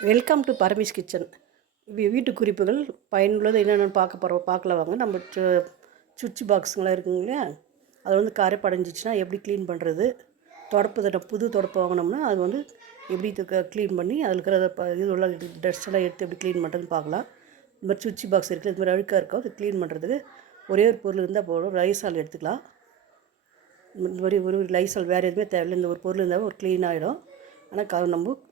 Welcome to Paramesh kitchen. வீட்டு குறிப்புகள் பயனுள்ளது என்னென்னு பார்க்க போகிறோம் பார்க்கல வாங்க. நம்ம சு- சுவிட்ச் பாக்ஸுங்களாம் இருக்குங்க இல்லையா? அது வந்து கரை படைஞ்சிச்சுன்னா எப்படி க்ளீன் பண்ணுறது தொடப்பு தட்டை புது தொடப்பு வாங்கினோம்னா அது வந்து எப்படி க்ளீன் பண்ணி அதில் இருக்கிற இது உள்ள டஸ்ட் எல்லாம் எடுத்து எப்படி க்ளீன் பண்ணுறதுன்னு பார்க்கலாம். இந்த மாதிரி சுவிட்ச் பாக்ஸ் இருக்குது இது மாதிரி அழுக்காக இருக்கும் அது க்ளீன் பண்ணுறதுக்கு ஒரே ஒரு பொருள் இருந்தால் போதும். ரைஸால் எடுத்துக்கலாம். இந்த மாதிரி ஒரு லைசால் வேறு எதுவுமே தேவையில்லை. இந்த ஒரு பொருள் இருந்தால் ஒரு க்ளீன் ஆகிடும் ஆனால் க நம்ம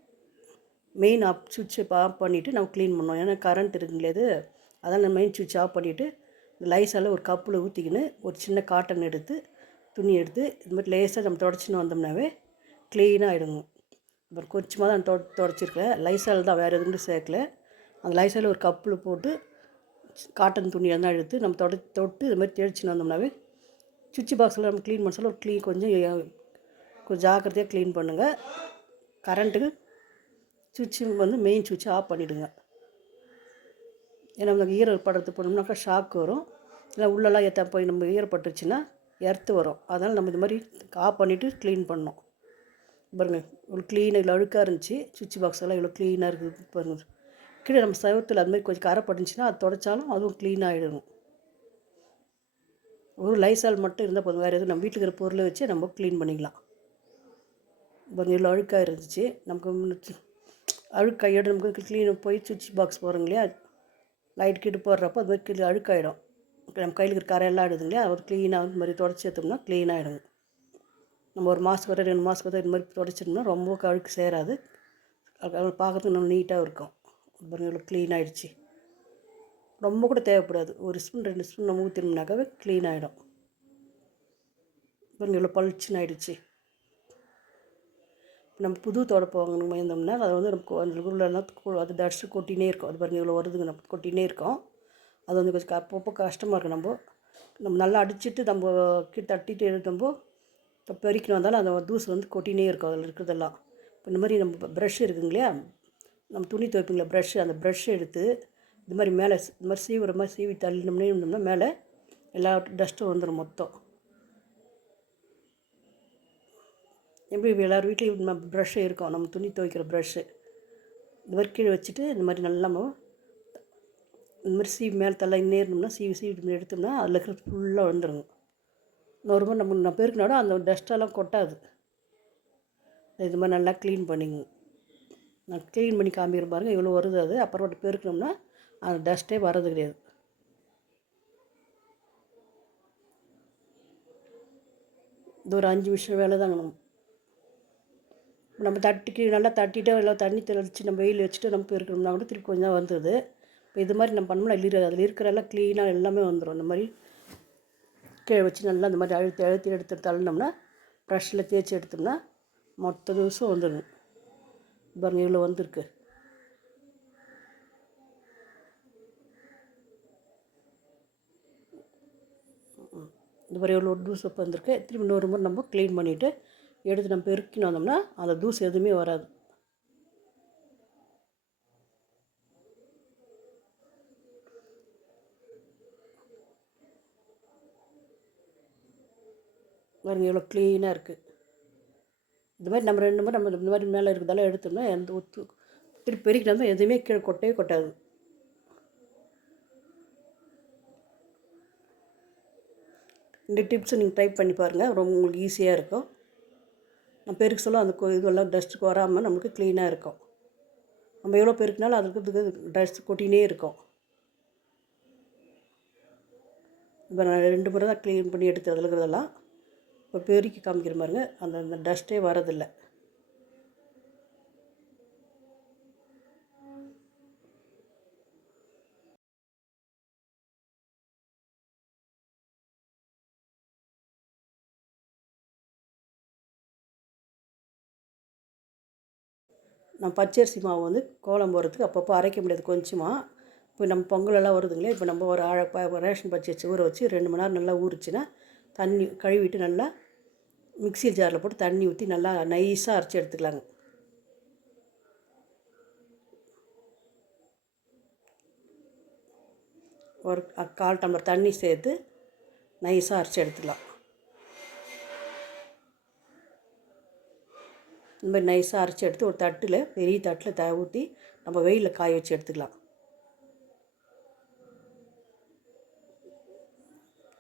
மெயின் ஆஃப் சுவிட்சை ஆஃப் பண்ணிவிட்டு நம்ம க்ளீன் பண்ணோம். ஏன்னா கரண்ட் இருக்குங்களே இது. அதனால் மெயின் சுவிட்ச் ஆஃப் பண்ணிவிட்டு இந்த லைஸால் ஒரு கப்பில் ஊற்றிக்கின்னு ஒரு சின்ன காட்டன் எடுத்து துணி எடுத்து இது மாதிரி லேசாக நம்ம தொடச்சின்னு வந்தோம்னாவே க்ளீனாக ஆகிடுங்க அப்புறம் கொஞ்சமாக தான் தொ தொடச்சிருக்கேன். லைசால் தான் வேறு எதுவும் சேர்க்கல. அந்த லைசால் ஒரு கப்பில் போட்டு காட்டன் துணியாக தான் எடுத்து நம்ம தொட தொட்டு இது மாதிரி தெளிச்சுன்னு வந்தோம்னாவே சுவிட்ச் பாக்ஸில் நம்ம க்ளீன் பண்ண சொல்ல ஒரு க்ளீன் கொஞ்சம் கொஞ்சம் ஜாக்கிரதையாக க்ளீன் பண்ணுங்கள் கரண்ட்டுக்கு சுவிட்சு வந்து மெயின் சுவிட்சை ஆஃப் பண்ணிவிடுங்க ஏன்னா நமக்கு ஈரப்படுறது போனோம்னாக்கா ஷாக் வரும். இல்லை உள்ளெல்லாம் ஏற்ற போய் நம்ம ஈரப்பட்டுருச்சுன்னா எர்த்து வரும். அதனால் நம்ம இது மாதிரி ஆஃப் பண்ணிவிட்டு க்ளீன் பண்ணோம் பாருங்க இவ்வளோ க்ளீனாக இவ்வளோ அழுக்காக இருந்துச்சு. சுவிட்ச் பாக்ஸ் எல்லாம் இவ்வளோ க்ளீனாக இருக்குது பாருங்க. கீழே நம்ம சவத்தில் அது மாதிரி கொஞ்சம் கரப்பட்டுச்சுன்னா அது தொடச்சாலும் அதுவும் க்ளீன் ஆகிடும் ஒரு லைசால் மட்டும் இருந்தால் போதும். வேறு எதுவும் நம்ம வீட்டுக்கு இருக்கிற பொருளை வச்சு நம்ம க்ளீன் பண்ணிக்கலாம். பாருங்க இவ்வளோ அழுக்காக இருந்துச்சு. நமக்கு அழுக்காயிடும். அழுக்கு நமக்கு க்ளீன் போய் சுவிட்ச் பாக்ஸ் போகிறோங்க இல்லையா? லைட் கிட்டு போடுறப்போ அது மாதிரி கீழே அழுக்காயிடும். இப்போ நம்ம கையில் இருக்கிற கரையெல்லாம் ஆகிடுது இல்லையா? ஒரு க்ளீனாக இந்த மாதிரி தொடச்சி எடுத்தோம்னா க்ளீன் நம்ம ஒரு மாதத்துக்கு வர ரெண்டு மாதத்துக்கு வர இது மாதிரி தொடச்சிட்டோம்னா ரொம்ப அழுக்கு சேராது. பார்க்கறதுக்கு நம்ம நீட்டாக இருக்கும். பாருங்க இவ்வளோ க்ளீன் ஆகிடுச்சு ரொம்ப கூட தேவைப்படாது. ஒரு ஸ்பூன் ரெண்டு ஸ்பூன் நம்ம ஊற்றினோம்னாக்காவே க்ளீன் ஆகிடும் பாருங்க இவ்வளோ பளிச்சுன்னு ஆகிடுச்சு நம்ம புது தொடப்பு வாங்கணும் இருந்தோம்னா அதை வந்து நமக்கு அந்த உள்ளெல்லாம் அது டஸ்ட்டு கொட்டினே இருக்கும். அது பாருங்கள் இவ்வளோ வருதுங்க நம்ம கொட்டினே இருக்கும். அது வந்து கொஞ்சம் க- அப்பப்போ கஷ்டமாக இருக்கும் நம்ம. நம்ம நல்லா அடிச்சிட்டு நம்ம கீழே தட்டிட்டு எழுதும்போ இப்போ பெருக்கணும் வந்தாலும் அந்த தூசு வந்து கொட்டினே இருக்கும் அதில் இருக்கிறதெல்லாம். இப்போ இந்த மாதிரி நம்ம ப்ரஷ் இருக்குங்க இல்லையா? நம்ம துணி துவைப்பீங்களா ப்ரஷ் அந்த ப்ரஷ் எடுத்து இது மாதிரி மேலே இந்த மாதிரி சீவுற மாதிரி சீவி தள்ளினோம்னே இருந்தோம்னா மேலே எல்லா டஸ்ட்டும் வந்துடும் மொத்தம். எப்படி எல்லோரும் வீட்லேயும் நம்ம ப்ரஷ்ஷு இருக்கும். நம்ம துணி துவைக்கிற ப்ரஷ்ஷு இந்த மாதிரி கீழே வச்சுட்டு இந்த மாதிரி நல்லா நம்ம இந்த மாதிரி சீவி மேலே தலை நேரணும்னா சீவி சீவி எடுத்தோம்னா அதில் இருக்கிற ஃபுல்லாக வந்துடுங்க இன்னொரு மாதிரி நம்ம நான் பெருக்கினோட அந்த டஸ்ட்டெல்லாம் கொட்டாது. இது மாதிரி நல்லா க்ளீன் பண்ணிங்க. நான் க்ளீன் பண்ணி காமிக்கிற பாருங்க இவ்வளோ வருது அது. அப்புறம் பெருக்கணும்னா அந்த டஸ்ட்டே வர்றது கிடையாது. இது ஒரு அஞ்சு நிமிஷம் வேலை தாங்க நம்ம. நம்ம தட்டிக்கு நல்லா தட்டிட்டு எல்லாம் தண்ணி தெளித்து நம்ம வெயில் வச்சுட்டு நம்ம பெருக்கணும்னா கூட திருப்பி கொஞ்சம் தான் வந்தது இப்போ இது மாதிரி நம்ம பண்ணோம்னா இல்லை அதில் இருக்கிற எல்லாம் க்ளீனாக எல்லாமே வந்துடும் இந்த மாதிரி கீழே வச்சு நல்லா இந்த மாதிரி அழுத்தி அழுத்தி எடுத்து தள்ளினோம்னா ப்ரஷ்ஷில் தேய்ச்சி எடுத்தோம்னா மொத்த தூசம் வந்துடும் பாருங்க இவ்வளோ வந்திருக்கு. இந்த மாதிரி எவ்வளோ தூசு வந்திருக்கு. திரும்பி இன்னொரு முறை நம்ம க்ளீன் பண்ணிவிட்டு எடுத்து நம்ம பெருக்கின்னு வந்தோம்னா அந்த தூசு எதுவுமே வராது. பாருங்க எவ்வளோ க்ளீனாக இருக்குது இந்த மாதிரி நம்ம ரெண்டு முறை நம்ம இந்த மாதிரி மேலே இருக்கிறதெல்லாம் எடுத்தோம்னா எந்த ஒத்து திருப்பி பெருக்கிட்டு வந்தால் எதுவுமே கீழே கொட்டவே கொட்டாது. இந்த டிப்ஸை நீங்கள் ட்ரை பண்ணி பாருங்கள் ரொம்ப உங்களுக்கு ஈஸியாக இருக்கும். பெருக்கு சொல்ல அந்த இதெல்லாம் டஸ்ட்டுக்கு வராமல் நமக்கு க்ளீனாக இருக்கும். நம்ம எவ்வளோ பெருக்கினாலும் அதுக்கு டஸ்ட் கொட்டினே இருக்கும். இப்போ நான் ரெண்டு முறை தான் க்ளீன் பண்ணி எடுத்து அதில் இருக்கிறதெல்லாம் இப்போ பெருக்கி காமிக்கிற மாதிரிங்க அந்த அந்த டஸ்ட்டே வரதில்லை நான் பச்சரிசி மாவு வந்து கோலம் போடுறதுக்கு அப்பப்போ அரைக்க முடியாது கொஞ்சமாக இப்போ நம்ம பொங்கலெல்லாம் வருதுங்களே இப்போ நம்ம ஒரு ஆழ ரேஷன் பச்சரிசி ஊற வச்சு ரெண்டு மணி நேரம் நல்லா ஊறிச்சுன்னா தண்ணி கழுவிட்டு நல்லா மிக்ஸி ஜாரில் போட்டு தண்ணி ஊற்றி நல்லா நைஸாக அரைச்சி எடுத்துக்கலாங்க. ஒரு கால் டம்ளர் தண்ணி சேர்த்து நைஸாக அரைச்சி எடுத்துக்கலாம். இந்த மாதிரி நைஸாக அரைச்சி எடுத்து ஒரு தட்டில் பெரிய தட்டில் த ஊற்றி நம்ம வெயிலில் காய வச்சு எடுத்துக்கலாம்.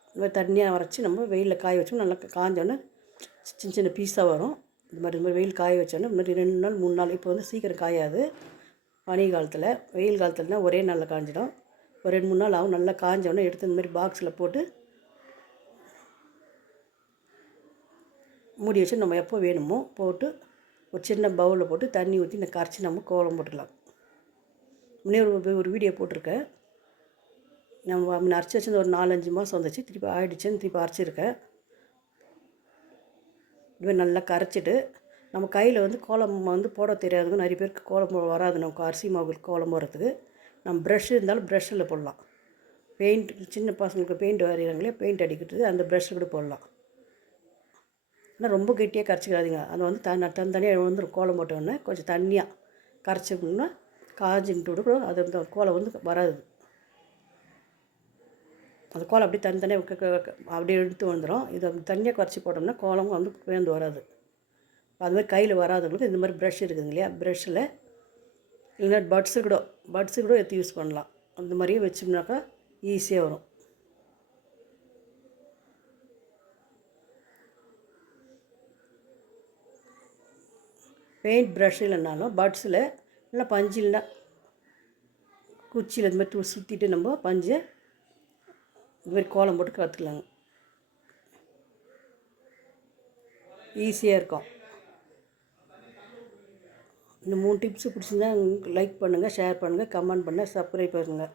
இந்த மாதிரி தண்ணியாக அரைச்சி நம்ம வெயிலில் காய வச்சோம் நல்லா காஞ்சோன்னே சின்ன சின்ன பீஸாக வரும். இந்த மாதிரி இந்த மாதிரி வெயில் காய வச்சோன்னா இந்த மாதிரி ரெண்டு நாள் மூணு நாள் இப்போ வந்து சீக்கிரம் காயாது. பனி காலத்தில் வெயில் காலத்துலனா ஒரே நாளில் காஞ்சிடும். ஒரு ரெண்டு மூணு நாள் ஆகும் நல்லா காஞ்சோடனே எடுத்து இந்த மாதிரி பாக்ஸில் போட்டு மூடி வச்சு நம்ம எப்போ வேணுமோ போட்டு ஒரு சின்ன பவுலில் போட்டு தண்ணி ஊற்றி இந்த கரைச்சி நம்ம கோலம் போட்டுக்கலாம். முன்னே ஒரு ஒரு வீடியோ போட்டிருக்கேன். நம்ம முன்ன அரைச்சி வச்சு ஒரு நாலஞ்சு மாதம் வந்துச்சு. திருப்பி ஆயிடுச்சுன்னு திருப்பி அரைச்சிருக்கேன். இதுவே நல்லா கரைச்சிட்டு நம்ம கையில் வந்து கோலம் வந்து போட தெரியாதுங்க நிறைய பேருக்கு கோலம் வராது. நமக்கு அரிசி மாவு கோலம் போடுறதுக்கு. நம்ம ப்ரஷ் இருந்தாலும் ப்ரஷ்ஷில் போடலாம். பெயிண்ட் சின்ன பசங்களுக்கு பெயிண்ட் வரைகிறாங்களே பெயிண்ட் அடிக்கிறது அந்த ப்ரஷ் கூட போடலாம். ஆனால் ரொம்ப கெட்டியாக கரைச்சிக்காதீங்க. அதை வந்து தன் தனித்தனியாக வந்து கோலம் போட்டோடனே கொஞ்சம் தண்ணியாக கரைச்சிக்கணும்னா காஞ்சின்ட்டு கூட அது அந்த கோலம் வந்து வராது. அந்த கோலம் அப்படியே தனித்தனியாக அப்படியே எடுத்து வந்துடும் இதை தனியாக கரைச்சி போட்டோம்னா கோலம் வந்து பேர்ந்து வராது. அது மாதிரி கையில் வராதவங்களுக்கு இந்த மாதிரி ப்ரஷ் இருக்குதுங்க இல்லையா? ப்ரஷ்ஷில் இல்லைன்னா பட்ஸு கூட பட்ஸு கூட எடுத்து யூஸ் பண்ணலாம். அந்த மாதிரியே வச்சோம்னாக்கா ஈஸியாக வரும். பெயிண்ட் ப்ரஷ் இல்லைனாலும் பட்ஸில் இல்லை பஞ்சு இல்லைனா குச்சியில் இது மாதிரி சுற்றிட்டு நம்ம பஞ்சை இது மாதிரி கோலம் போட்டு கற்றுக்கலாங்க ஈஸியாக இருக்கும். இந்த மூணு டிப்ஸு பிடிச்சிருந்தா லைக் பண்ணுங்கள் ஷேர் பண்ணுங்கள் கமெண்ட் பண்ணுங்கள் சப்ஸ்கிரைப் பண்ணுங்கள்